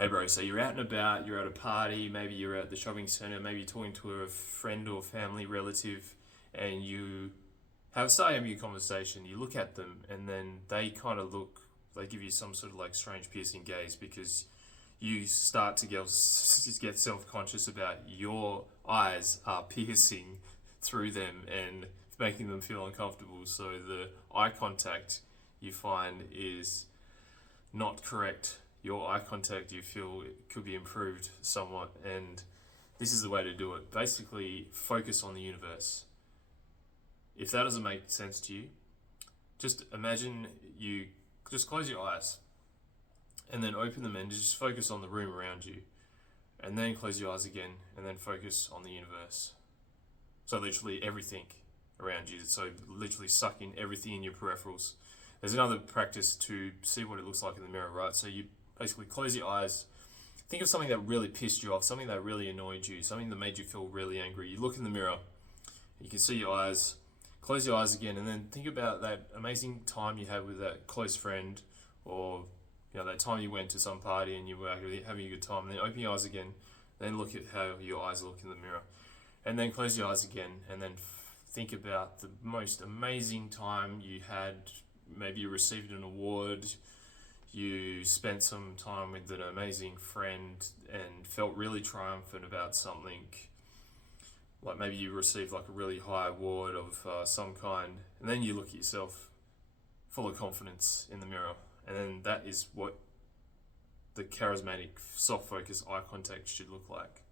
Hey bro, so you're out and about, you're at a party, maybe you're at the shopping center, maybe you're talking to a friend or family relative, and you start having a conversation. You look at them, and then they give you some sort of like strange piercing gaze because you start to get self conscious about your eyes are piercing through them and making them feel uncomfortable. So the eye contact you find is not correct. Your eye contact, you feel it could be improved somewhat, and this is the way to do it. Basically, focus on the universe. If that doesn't make sense to you, just imagine you just close your eyes and then open them and just focus on the room around you, and then close your eyes again and then focus on the universe. So, literally everything around you. So, literally suck in everything in your peripherals. There's another practice to see what it looks like in the mirror, right? So, you basically close your eyes. Think of something that really pissed you off, something that really annoyed you, something that made you feel really angry. You look in the mirror, you can see your eyes, close your eyes again, and then think about that amazing time you had with that close friend, or that time you went to some party and you were having a good time, and then open your eyes again, then look at how your eyes look in the mirror, and then close your eyes again, and then think about the most amazing time you had. Maybe you received an award, you spent some time with an amazing friend and felt really triumphant about something. Like maybe you received like a really high award of some kind, and then you look at yourself full of confidence in the mirror, and then that is what the charismatic, soft focus eye contact should look like.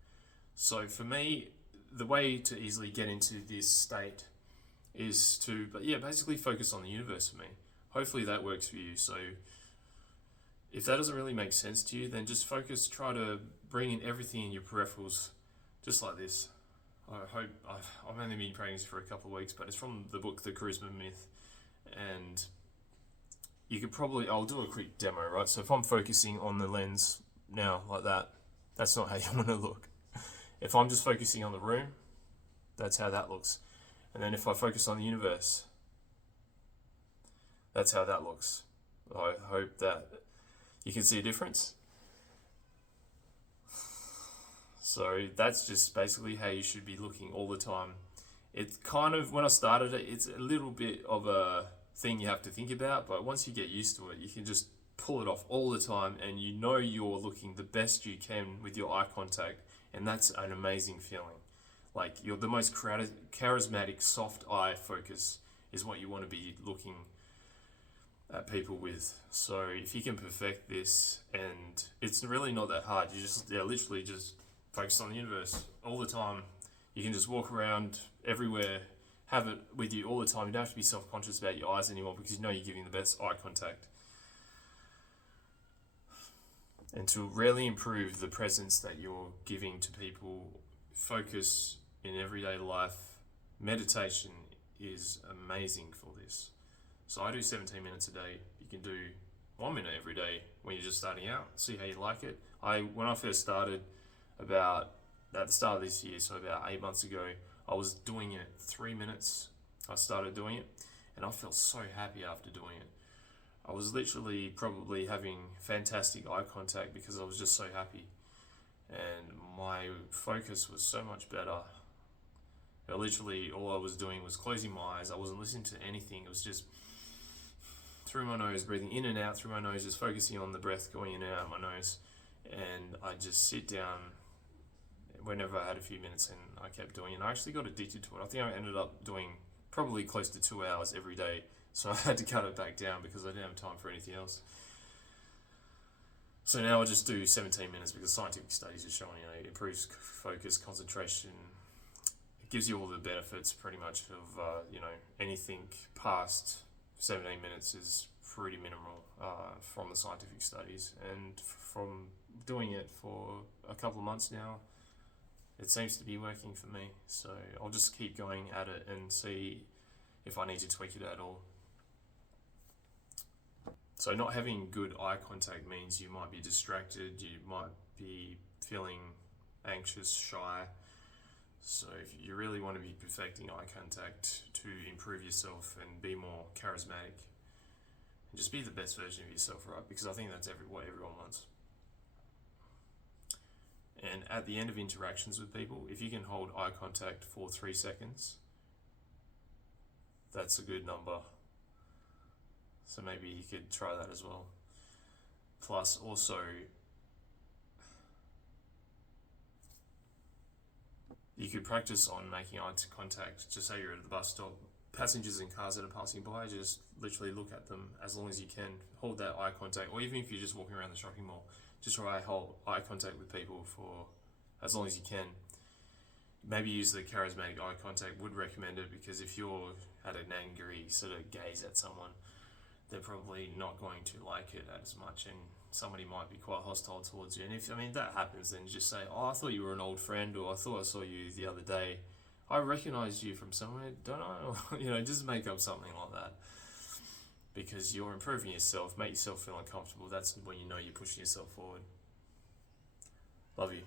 So for me, the way to easily get into this state is to, basically focus on the universe for me. Hopefully that works for you. So if that doesn't really make sense to you, then just try to bring in everything in your peripherals, just like this. I've only been practicing for a couple of weeks, but it's from the book The Charisma Myth, and I'll do a quick demo, right? So if I'm focusing on the lens now, like that, that's not how you want to look. If I'm just focusing on the room, that's how that looks. And then if I focus on the universe, that's how that looks. I hope that you can see a difference. So that's just basically how you should be looking all the time. It's kind of, when I started it, it's a little bit of a thing you have to think about, but once you get used to it, you can just pull it off all the time, and you're looking the best you can with your eye contact, and that's an amazing feeling. Like, you're the most charismatic soft eye focus is what you want to be looking at people with. So if you can perfect this, and it's really not that hard, you just literally just focus on the universe all the time. You can just walk around everywhere, have it with you all the time. You don't have to be self-conscious about your eyes anymore, because you're giving the best eye contact. And to really improve the presence that you're giving to people, focus in everyday life. Meditation is amazing for this. So I do 17 minutes a day. You can do 1 minute every day when you're just starting out. See how you like it. When I first started, about at the start of this year, so about 8 months ago, I was doing it 3 minutes. I started doing it, and I felt so happy after doing it. I was literally probably having fantastic eye contact because I was just so happy, and my focus was so much better. Literally, all I was doing was closing my eyes. I wasn't listening to anything. It was just through my nose, breathing in and out through my nose, just focusing on the breath going in and out of my nose. And I just sit down whenever I had a few minutes, and I kept doing it. And I actually got addicted to it. I think I ended up doing probably close to 2 hours every day. So I had to cut it back down because I didn't have time for anything else. So now I just do 17 minutes because scientific studies are showing it improves focus, concentration. It gives you all the benefits pretty much of, anything past 17 minutes is pretty minimal from the scientific studies. And from doing it for a couple of months now, it seems to be working for me. So I'll just keep going at it and see if I need to tweak it at all. So not having good eye contact means you might be distracted, you might be feeling anxious, shy. So if you really want to be perfecting eye contact to improve yourself and be more charismatic, and just be the best version of yourself, right? Because I think that's what everyone wants. And at the end of interactions with people, if you can hold eye contact for 3 seconds, that's a good number. So maybe you could try that as well. Plus, also, you could practice on making eye contact. Just say you're at the bus stop, passengers and cars that are passing by, just literally look at them as long as you can. Hold that eye contact, or even if you're just walking around the shopping mall, just try hold eye contact with people for as long as you can. Maybe use the charismatic eye contact. Would recommend it, because if you're at an angry sort of gaze at someone, they're probably not going to like it as much, and somebody might be quite hostile towards you. And if that happens, then just say, "Oh, I thought you were an old friend," or "I thought I saw you the other day. I recognized you from somewhere, don't I?" Or, just make up something like that, because you're improving yourself. Make yourself feel uncomfortable. That's when you know you're pushing yourself forward. Love you.